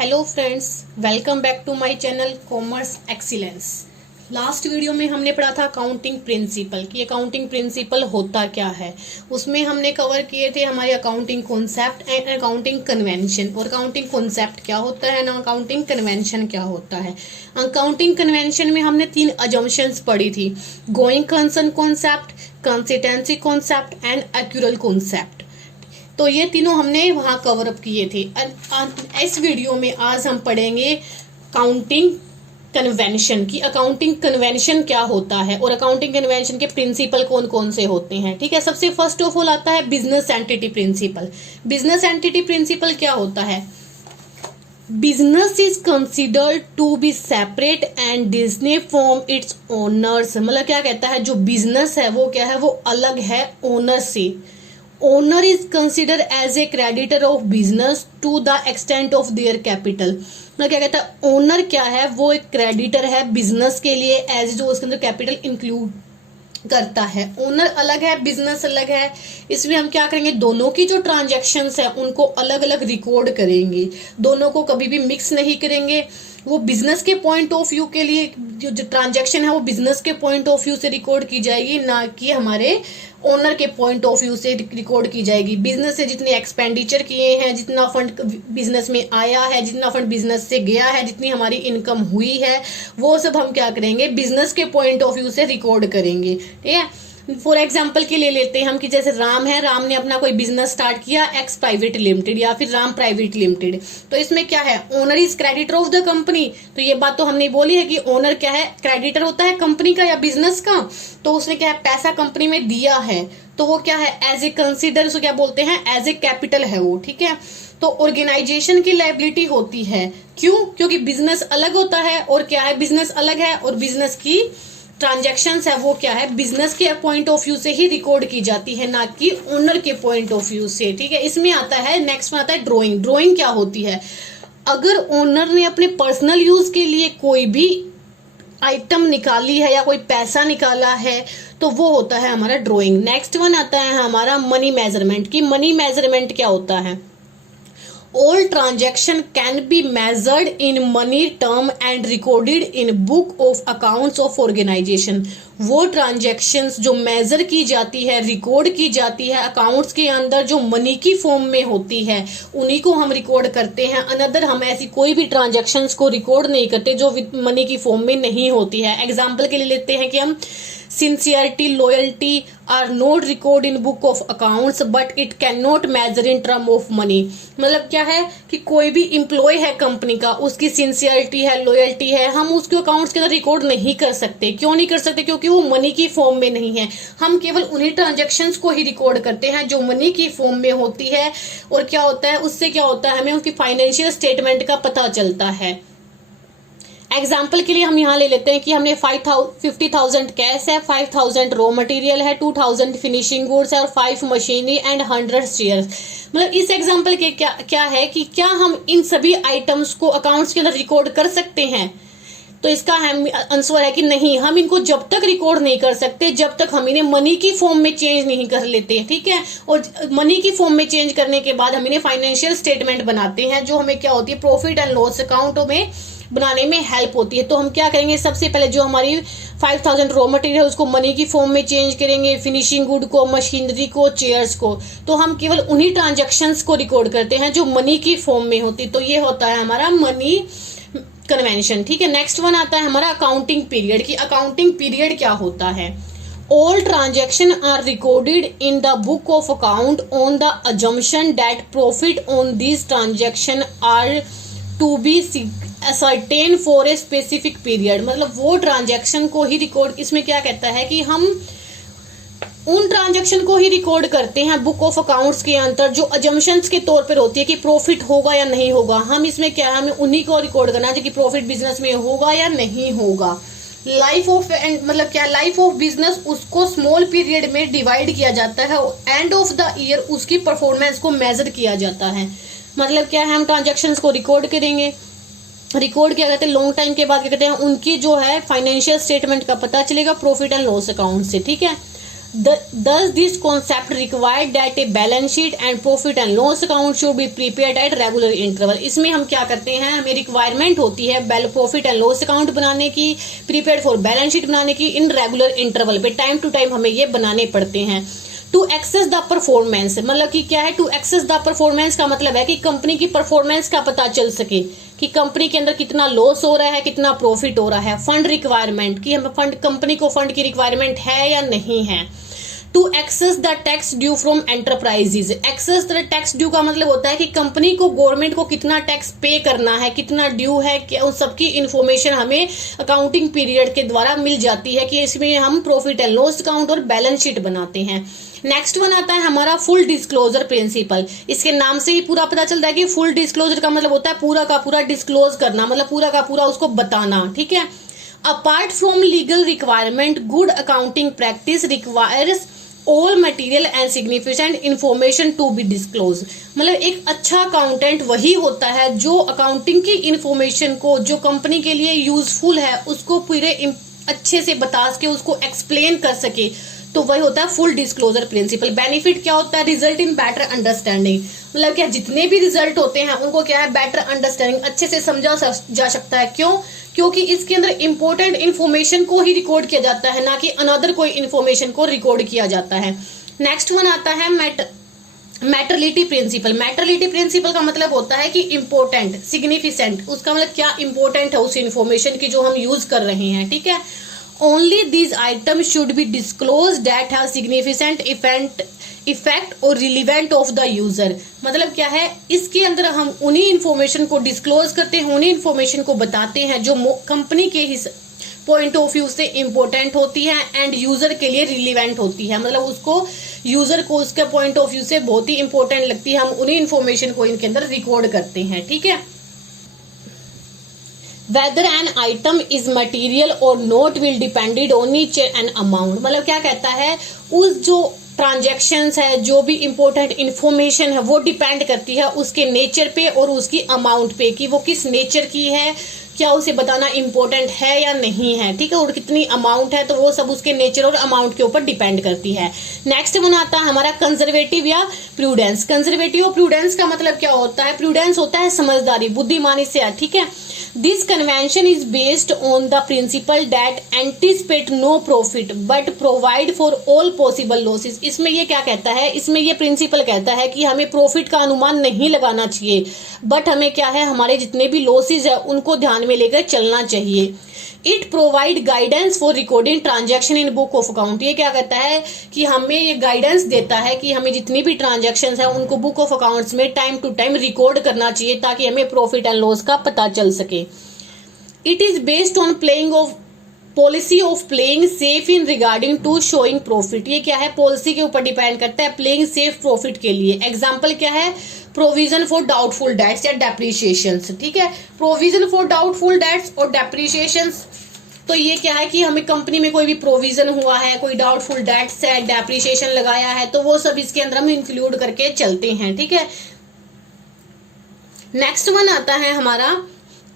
Hello friends, welcome back to my channel commerce excellence. Last video में हमने पढ़ा था अकाउंटिंग प्रिंसिपल कि अकाउंटिंग प्रिंसिपल होता क्या है। उसमें हमने कवर किए थे हमारे accounting concept and accounting convention. और अकाउंटिंग कॉन्सेप्ट क्या होता है ना, अकाउंटिंग कन्वेंशन क्या होता है। अकाउंटिंग कन्वेंशन में हमने 3 अजम्पशंस पढ़ी थी: going concern concept, consistency concept and accrual concept. तो ये तीनों हमने वहां कवर अप किए थे। इस वीडियो में आज हम पढ़ेंगे अकाउंटिंग कन्वेंशन की अकाउंटिंग कन्वेंशन क्या होता है और अकाउंटिंग कन्वेंशन के प्रिंसिपल कौन कौन से होते हैं। ठीक है, सबसे फर्स्ट ऑफ ऑल आता है business entity principle. Business entity principle क्या होता है? Business is considered to be separate and distinct from its owners. मतलब क्या कहता है, जो बिजनेस है वो क्या है, वो अलग है ओनर से। Owner is consider as a creditor of business to the extent of their capital. मतलब क्या कहता है, ओनर क्या है, वो एक क्रेडिटर है बिजनेस के लिए एज जो उसके अंदर कैपिटल इंक्लूड करता है। ओनर अलग है, बिजनेस अलग है। इसमें हम क्या करेंगे, दोनों की जो ट्रांजैक्शंस है उनको अलग अलग रिकॉर्ड करेंगे, दोनों को कभी भी मिक्स नहीं करेंगे। वो बिजनेस के पॉइंट ऑफ व्यू के लिए जो ट्रांजैक्शन है वो बिजनेस के पॉइंट ऑफ व्यू से रिकॉर्ड की जाएगी, ना कि हमारे ओनर के पॉइंट ऑफ व्यू से रिकॉर्ड की जाएगी। बिजनेस से जितने एक्सपेंडिचर किए हैं, जितना फंड बिजनेस में आया है, जितना फंड बिजनेस से गया है, जितनी हमारी इनकम हुई है, वो सब हम क्या करेंगे, बिजनेस के पॉइंट ऑफ व्यू से रिकॉर्ड करेंगे। ठीक है, फॉर एग्जाम्पल के लिए लेते हैं हम कि जैसे राम है, राम ने अपना कोई बिजनेस स्टार्ट किया एक्स प्राइवेट लिमिटेड या फिर राम प्राइवेट लिमिटेड। तो इसमें क्या है, owner is creditor of the company. तो ये बात तो हमने बोली है कि ओनर क्या है, क्रेडिटर होता है कंपनी का या बिजनेस का। तो उसने क्या है, पैसा कंपनी में दिया है, तो वो क्या है, एज ए कंसिडर, उसको क्या बोलते हैं, एज ए कैपिटल है वो। ठीक है, तो ऑर्गेनाइजेशन की लायबिलिटी होती है। क्यों? क्योंकि बिजनेस अलग होता है और क्या है, बिजनेस अलग है और बिजनेस की ट्रांजैक्शंस है वो क्या है, बिजनेस के पॉइंट ऑफ व्यू से ही रिकॉर्ड की जाती है, ना कि ओनर के पॉइंट ऑफ व्यू से। ठीक है, इसमें आता है, नेक्स्ट में आता है ड्राइंग। ड्राइंग क्या होती है, अगर ओनर ने अपने पर्सनल यूज के लिए कोई भी आइटम निकाली है या कोई पैसा निकाला है तो वो होता है हमारा ड्राइंग। नेक्स्ट वन आता है हमारा मनी मेजरमेंट की मनी मेजरमेंट क्या होता है, all transaction can be measured in money term and recorded in book of accounts of organization। वो ट्रांजैक्शंस जो मेजर की जाती है, रिकॉर्ड की जाती है अकाउंट्स के अंदर, जो मनी की फॉर्म में होती है, उन्हीं को हम रिकॉर्ड करते हैं। अनदर हम ऐसी कोई भी ट्रांजैक्शंस को रिकॉर्ड नहीं करते जो मनी की फॉर्म में नहीं होती है। एग्जाम्पल के लिए लेते हैं कि हम sincerity, loyalty are not record in book of accounts but it can not measure in term of money. मतलब क्या है कि कोई भी एम्प्लॉय है कंपनी का, उसकी सिंसियरिटी है, लॉयल्टी है, हम उसके अकाउंट्स के अंदर रिकॉर्ड नहीं कर सकते। क्यों नहीं कर सकते? क्योंकि वो मनी की फॉर्म में नहीं है। हम केवल उन्हीं ट्रांजैक्शंस को ही रिकॉर्ड करते हैं जो मनी की फॉर्म में होती है। और क्या होता है, उससे क्या होता है, हमें उसकी फाइनेंशियल स्टेटमेंट का पता चलता है। एग्जाम्पल के लिए हम यहाँ ले लेते हैं कि हमने 50,000 कैश है, 5,000 रॉ मटेरियल है, 2,000 फिनिशिंग गुड्स है और 5 मशीनरी एंड 100 शेयर्स। मतलब इस एग्जाम्पल के क्या है कि क्या हम इन सभी आइटम्स को अकाउंट्स के अंदर रिकॉर्ड कर सकते हैं? तो इसका आंसर है कि नहीं, हम इनको जब तक रिकॉर्ड नहीं कर सकते जब तक हम इन्हें मनी की फॉर्म में चेंज नहीं कर लेते। ठीक है, और मनी की फॉर्म में चेंज करने के बाद हम इन्हें फाइनेंशियल स्टेटमेंट बनाते हैं, जो हमें क्या होती है, प्रॉफिट एंड लॉस अकाउंट में बनाने में हेल्प होती है। तो हम क्या करेंगे, सबसे पहले जो हमारी 5,000 रॉ मटेरियल है उसको मनी की फॉर्म में चेंज करेंगे, फिनिशिंग गुड को, मशीनरी को, चेयर्स को। तो हम केवल उन्हीं ट्रांजैक्शंस को रिकॉर्ड करते हैं जो मनी की फॉर्म में होती। तो ये होता है हमारा मनी कन्वेंशन। ठीक है, नेक्स्ट वन आता है हमारा अकाउंटिंग पीरियड की अकाउंटिंग पीरियड क्या होता है। All transactions are recorded in the book of account on the assumption that profit on these transactions are to be ascertained for a specific period। मतलब वो transaction को ही रिकॉर्ड, इसमें क्या कहता है कि हम उन ट्रांजैक्शन को ही रिकॉर्ड करते हैं बुक ऑफ अकाउंट्स के अंदर जो अजम्पशंस के तौर पर होती है कि प्रॉफिट होगा या नहीं होगा। हम इसमें क्या है, हमें उन्हीं को रिकॉर्ड करना है कि प्रॉफिट बिजनेस में होगा या नहीं होगा। लाइफ ऑफ मतलब क्या, लाइफ ऑफ बिजनेस उसको स्मॉल पीरियड में डिवाइड किया जाता है। एंड ऑफ द ईयर उसकी परफॉर्मेंस को मेजर किया जाता है। मतलब क्या है, हम ट्रांजैक्शंस को रिकॉर्ड करेंगे, रिकॉर्ड क्या कहते हैं, लॉन्ग टाइम के बाद क्या कहते हैं, उनकी जो है फाइनेंशियल स्टेटमेंट का पता चलेगा प्रॉफिट एंड लॉस अकाउंट से। ठीक है, Thus this concept required that a balance sheet and profit and loss account should be prepared at regular interval। इसमें हम क्या करते हैं, हमें रिक्वायरमेंट होती है प्रॉफिट एंड लॉस अकाउंट बनाने की, प्रीपेड फॉर बैलेंस शीट बनाने की, इन रेगुलर इंटरवल पे टाइम टू टाइम हमें ये बनाने पड़ते हैं। टू एक्सेस द परफॉर्मेंस, मतलब कि क्या है, टू एक्सेस द परफॉर्मेंस का मतलब है कि कंपनी की परफॉर्मेंस का पता चल सके कि कंपनी के अंदर कितना लॉस हो रहा है, कितना प्रॉफिट हो रहा है। फंड रिक्वायरमेंट, कि हमें फंड, कंपनी को फंड की रिक्वायरमेंट है या नहीं है। To assess the tax due from enterprises, assess the tax due का मतलब होता है कि कंपनी को गवर्नमेंट को कितना टैक्स पे करना है, कितना ड्यू है, उन सबकी इंफॉर्मेशन हमें अकाउंटिंग पीरियड के द्वारा मिल जाती है, कि इसमें हम प्रॉफिट एंड लॉस अकाउंट और बैलेंस शीट बनाते हैं। नेक्स्ट वन आता है हमारा फुल डिस्क्लोजर प्रिंसिपल। इसके नाम से ही पूरा पता चलता है कि फुल डिस्क्लोजर का मतलब होता है पूरा का पूरा डिस्क्लोज करना, मतलब पूरा का पूरा उसको बताना, ठीक है। Apart from legal requirement, good accounting practice requires all material and significant information to be disclose. मतलब एक अच्छा अकाउंटेंट वही होता है जो अकाउंटिंग की इंफॉर्मेशन को, जो कंपनी के लिए यूजफुल है, उसको पूरे अच्छे से बता सके, उसको एक्सप्लेन कर सके, तो वही होता है फुल डिस्क्लोजर प्रिंसिपल। बेनिफिट क्या होता है, रिजल्ट इन बेटर अंडरस्टैंडिंग, मतलब क्या जितने भी रिजल्ट होते हैं उनको क्या है, बेटर अंडरस्टैंडिंग, अच्छे से समझा जा सकता है। क्यों? क्योंकि इसके अंदर इंपॉर्टेंट इन्फॉर्मेशन को ही रिकॉर्ड किया जाता है, ना कि अनदर कोई इन्फॉर्मेशन को रिकॉर्ड किया जाता है। नेक्स्ट वन आता है मैटरलिटी प्रिंसिपल। मैटरलिटी प्रिंसिपल का मतलब होता है कि इंपॉर्टेंट, सिग्निफिकेंट, उसका मतलब क्या इंपॉर्टेंट है उस इन्फॉर्मेशन की जो हम यूज कर रहे हैं, ठीक है। Only these items should be disclosed that have significant effect or relevant of the user। मतलब क्या है, इसके अंदर हम उन्हीं इंफॉर्मेशन को डिस्क्लोज करते हैं, उन्हीं इंफॉर्मेशन को बताते हैं जो कंपनी के पॉइंट ऑफ व्यू से इंपॉर्टेंट होती है एंड यूजर के लिए रिलीवेंट होती है, मतलब उसको यूजर को उसके पॉइंट ऑफ व्यू से बहुत ही इंपॉर्टेंट लगती है। हम उन्हीं इंफॉर्मेशन को इनके अंदर रिकॉर्ड करते हैं, ठीक है। Whether an item is material or not will depend on each an amount। मतलब क्या कहता है, उस जो ट्रांजैक्शंस है, जो भी इंपॉर्टेंट इंफॉर्मेशन है, वो डिपेंड करती है उसके नेचर पे और उसकी अमाउंट पे, कि वो किस नेचर की है, क्या उसे बताना इंपॉर्टेंट है या नहीं है, ठीक है, और कितनी अमाउंट है, तो वो सब उसके नेचर और अमाउंट के ऊपर डिपेंड करती है। नेक्स्ट वन आता है हमारा कंजर्वेटिव या प्रूडेंस। कंजर्वेटिव और प्रूडेंस का मतलब क्या होता है, प्रूडेंस होता है समझदारी, बुद्धिमानी से, ठीक है। This convention is based on the principle that anticipate no profit but provide for all possible losses. इसमें ये क्या कहता है, इसमें ये प्रिंसिपल कहता है कि हमें प्रॉफिट का अनुमान नहीं लगाना चाहिए, बट हमें क्या है, हमारे जितने भी लॉसेस है उनको ध्यान में लेकर चलना चाहिए। It provide guidance for recording transaction in book of account. ये क्या कहता है कि हमें ये गाइडेंस देता है कि हमें जितनी भी ट्रांजैक्शंस है उनको बुक ऑफ अकाउंट्स में टाइम टू टाइम रिकॉर्ड करना चाहिए, ताकि हमें प्रॉफिट एंड लॉस का पता चल सके। It is based on playing of policy of playing safe in regarding to showing profit. ये क्या है, पॉलिसी के ऊपर डिपेंड करता है, प्लेइंग सेफ प्रॉफिट के लिए। एग्जाम्पल क्या है, प्रोविजन फॉर डाउटफुल डेट्स या डेप्रिसिएशंस, ठीक है। प्रोविजन फॉर डाउटफुल डेट्स और डेप्रिसिएशंस, तो ये क्या है कि हमें कंपनी में कोई भी प्रोविजन हुआ है, कोई डाउटफुल डेट्स है, डेप्रिसिएशन लगाया है, तो वो सब इसके अंदर हम इंक्लूड करके चलते हैं, ठीक है। नेक्स्ट वन आता है हमारा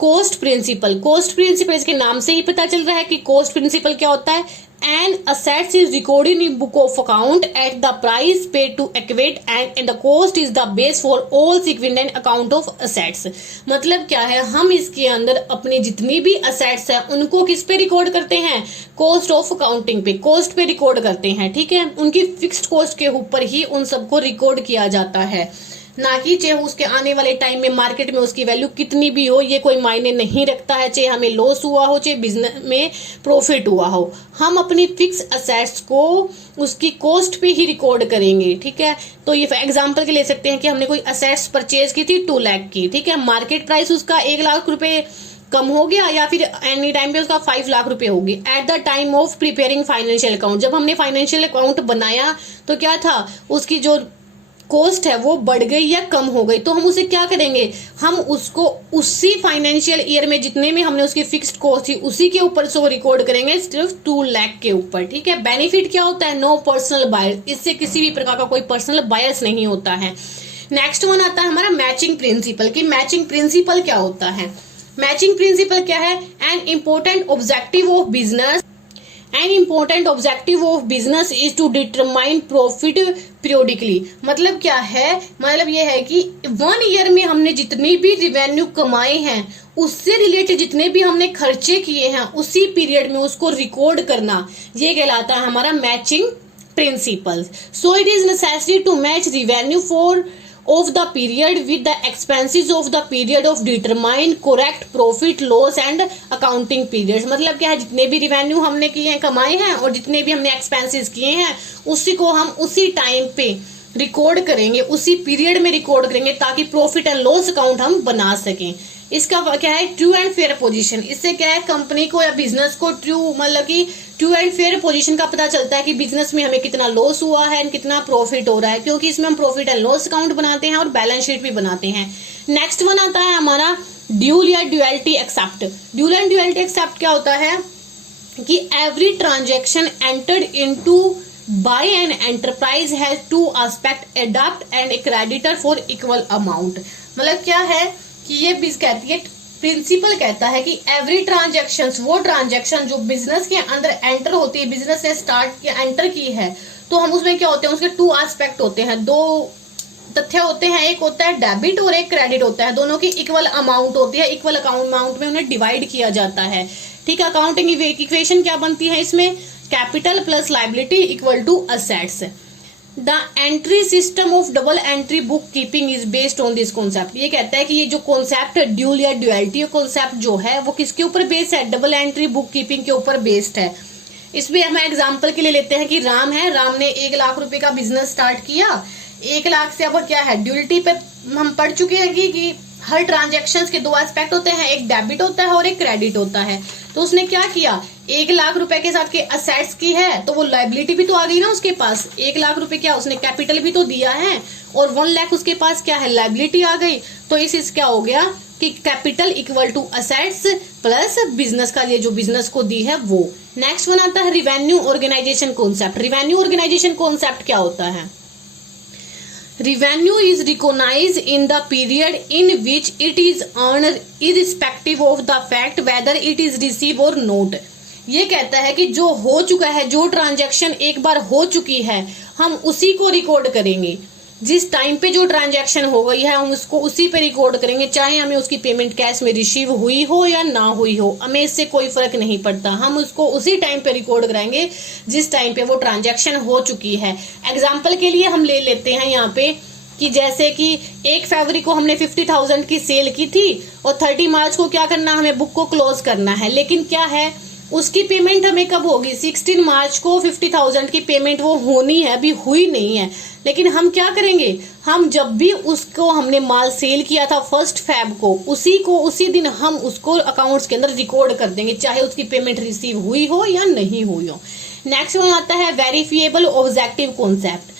कॉस्ट प्रिंसिपल। कॉस्ट प्रिंसिपल, इसके नाम से ही पता चल रहा है कि कॉस्ट प्रिंसिपल क्या होता है। An assets is recorded in book of account at the price paid to acquit and the cost is the base for all subsequent account of assets. मतलब क्या है, हम इसके अंदर अपनी जितनी भी असेट्स है उनको किस पे रिकॉर्ड करते हैं, कॉस्ट ऑफ अकाउंटिंग पे, कॉस्ट पे रिकॉर्ड करते हैं, ठीक है। उनकी फिक्स्ड कॉस्ट के ऊपर ही उन सबको रिकॉर्ड किया जाता है, ना कि चाहे उसके आने वाले टाइम में मार्केट में उसकी वैल्यू कितनी भी हो, ये कोई मायने नहीं रखता है, चाहे हमें लॉस हुआ हो, चाहे बिजनेस में प्रॉफिट हुआ हो, हम अपनी फिक्स असेट्स को उसकी कॉस्ट पे ही रिकॉर्ड करेंगे, ठीक है। तो ये एग्जांपल के ले सकते हैं कि हमने कोई असेट्स परचेज की थी 2 लाख की, ठीक है, मार्केट प्राइस उसका 1 लाख रुपए कम हो गया या फिर एनी टाइम पे उसका 5 लाख रुपए होगी। At the time of preparing financial account, जब हमने फाइनेंशियल अकाउंट बनाया तो क्या था, उसकी जो कॉस्ट है वो बढ़ गई या कम हो गई, तो हम उसे क्या करेंगे, हम उसको उसी फाइनेंशियल ईयर में जितने में हमने उसकी फिक्स्ड कॉस्ट थी उसी के ऊपर से रिकॉर्ड करेंगे, सिर्फ 2 लाख के ऊपर, ठीक है। बेनिफिट क्या होता है, नो पर्सनल बायस, इससे किसी भी प्रकार का कोई पर्सनल बायस नहीं होता है। नेक्स्ट वन आता है हमारा मैचिंग प्रिंसिपल, कि मैचिंग प्रिंसिपल क्या होता है। मैचिंग प्रिंसिपल क्या है, an important objective of business an important objective of business is to determine profit periodically. मतलब क्या है, मतलब ये है कि 1 ईयर में हमने जितनी भी रिवेन्यू कमाए हैं उससे रिलेटेड जितने भी हमने खर्चे किए हैं उसी पीरियड में उसको रिकॉर्ड करना, ये कहलाता है हमारा matching principle. So it is necessary to match revenue for of the period with the expenses of the period of determine correct profit loss and accounting periods। मतलब क्या है, जितने भी रिवेन्यू हमने किए हैं कमाए हैं और जितने भी हमने एक्सपेंसेस किए हैं उसी को हम उसी टाइम पे रिकॉर्ड करेंगे, उसी पीरियड में रिकॉर्ड करेंगे ताकि प्रॉफिट एंड लॉस अकाउंट हम बना सकें। इसका क्या है, ट्रू एंड फेयर पोजीशन। इससे क्या है, कंपनी को या बिजनेस को मतलब कि ट्रू एंड फेयर पोजीशन का पता चलता है कि बिजनेस में हमें कितना लॉस हुआ है एंड कितना प्रॉफिट हो रहा है, क्योंकि इसमें हम प्रॉफिट एंड लॉस अकाउंट बनाते हैं और बैलेंस शीट भी बनाते हैं। नेक्स्ट वन आता है हमारा ड्यूल या duality aspect. Dual and duality aspect क्या होता है कि every transaction entered into by an enterprise has 2 aspect, adopt and a creditor for equal amount. मतलब क्या है कि ये कहती है, प्रिंसिपल कहता है कि एवरी ट्रांजेक्शन, वो ट्रांजेक्शन जो बिजनेस के अंदर एंटर होती है, बिजनेस ने स्टार्ट किया एंटर की है, तो हम उसमें क्या होते हैं, उसके 2 एस्पेक्ट होते हैं, 2 तथ्य होते हैं। एक होता है डेबिट और एक क्रेडिट होता है, दोनों की इक्वल अमाउंट होती है, इक्वल अमाउंट में उन्हें डिवाइड किया जाता है। ठीक है, अकाउंटिंग इक्वेशन क्या बनती है इसमें, capital plus liability equal to assets. The entry system of double entry book keeping is based on this concept. ये कहता है कि ये जो कॉन्सेप्ट ड्यूल या ड्यूअलिटी कॉन्सेप्ट जो है वो किसके ऊपर बेस्ड है, डबल एंट्री बुक कीपिंग के ऊपर बेस्ड है। इसमें हम एग्जांपल के लिए लेते हैं कि राम है, राम ने 1 लाख रुपए का बिजनेस स्टार्ट किया, 1 लाख से अब क्या है, ड्यूअलिटी पे हम पढ़ चुके हैं कि हर ट्रांजेक्शन के 2 एस्पेक्ट होते हैं, एक डेबिट होता है और एक क्रेडिट होता है। तो उसने क्या किया, 1 लाख रुपए के साथ के असेट्स की है तो वो लायबिलिटी भी तो आ गई ना उसके पास। 1 लाख रुपए क्या, उसने कैपिटल भी तो दिया है और 1 लाख उसके पास क्या है, लायबिलिटी आ गई। तो इस क्या हो गया कि capital equal to assets plus business का ये जो बिजनेस को दी है वो। नेक्स्ट वन आता है revenue organisation concept. Revenue organisation concept क्या होता है, Revenue is recognized in the period in which it is earned irrespective of the fact whether it is received or not। ये कहता है कि जो हो चुका है, जो ट्रांजैक्शन एक बार हो चुकी है हम उसी को रिकॉर्ड करेंगे। जिस टाइम पे जो ट्रांजैक्शन हो गई है हम उसको उसी पे रिकॉर्ड करेंगे, चाहे हमें उसकी पेमेंट कैश में रिसीव हुई हो या ना हुई हो, हमें इससे कोई फर्क नहीं पड़ता। हम उसको उसी टाइम पे रिकॉर्ड कराएंगे जिस टाइम पे वो ट्रांजैक्शन हो चुकी है। एग्जाम्पल के लिए हम ले लेते हैं यहाँ पे कि जैसे कि 1 फरवरी को हमने 50,000 की सेल की थी और 30 मार्च को क्या करना, हमें बुक को क्लोज करना है। लेकिन क्या है, उसकी पेमेंट हमें कब होगी, 16 मार्च को 50,000 की पेमेंट वो होनी है, अभी हुई नहीं है। लेकिन हम क्या करेंगे, हम जब भी उसको हमने माल सेल किया था 1 फरवरी को उसी दिन हम उसको अकाउंट्स के अंदर रिकॉर्ड कर देंगे, चाहे उसकी पेमेंट रिसीव हुई हो या नहीं हुई हो। नेक्स्ट वन आता है verifiable objective concept.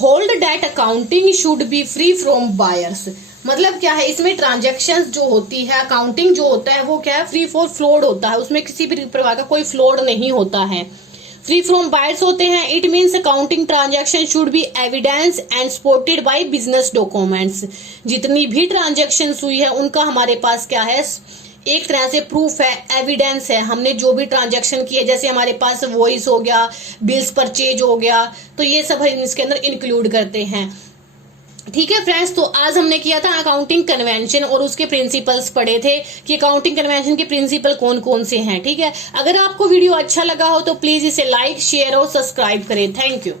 Hold that accounting should be free from biases. मतलब क्या है, इसमें ट्रांजैक्शंस जो होती है, अकाउंटिंग जो होता है वो क्या है, फ्री फॉर फ्लॉड होता है, उसमें किसी भी प्रकार का कोई फ्लॉड नहीं होता है, फ्री फ्रॉम बायर्स होते हैं। It means accounting transaction should be evidence and supported by business documents. जितनी भी ट्रांजैक्शन हुई है उनका हमारे पास क्या है, एक तरह से प्रूफ है, एविडेंस है। हमने जो भी ट्रांजैक्शन की है, जैसे हमारे पास वॉइस हो गया, बिल्स परचेज हो गया, तो ये सब इसके अंदर इंक्लूड करते हैं। ठीक है फ्रेंड्स, तो आज हमने किया था अकाउंटिंग कन्वेंशन और उसके प्रिंसिपल्स पढ़े थे कि अकाउंटिंग कन्वेंशन के प्रिंसिपल कौन कौन से हैं। ठीक है, अगर आपको वीडियो अच्छा लगा हो तो प्लीज इसे लाइक, शेयर और सब्सक्राइब करें। Thank you.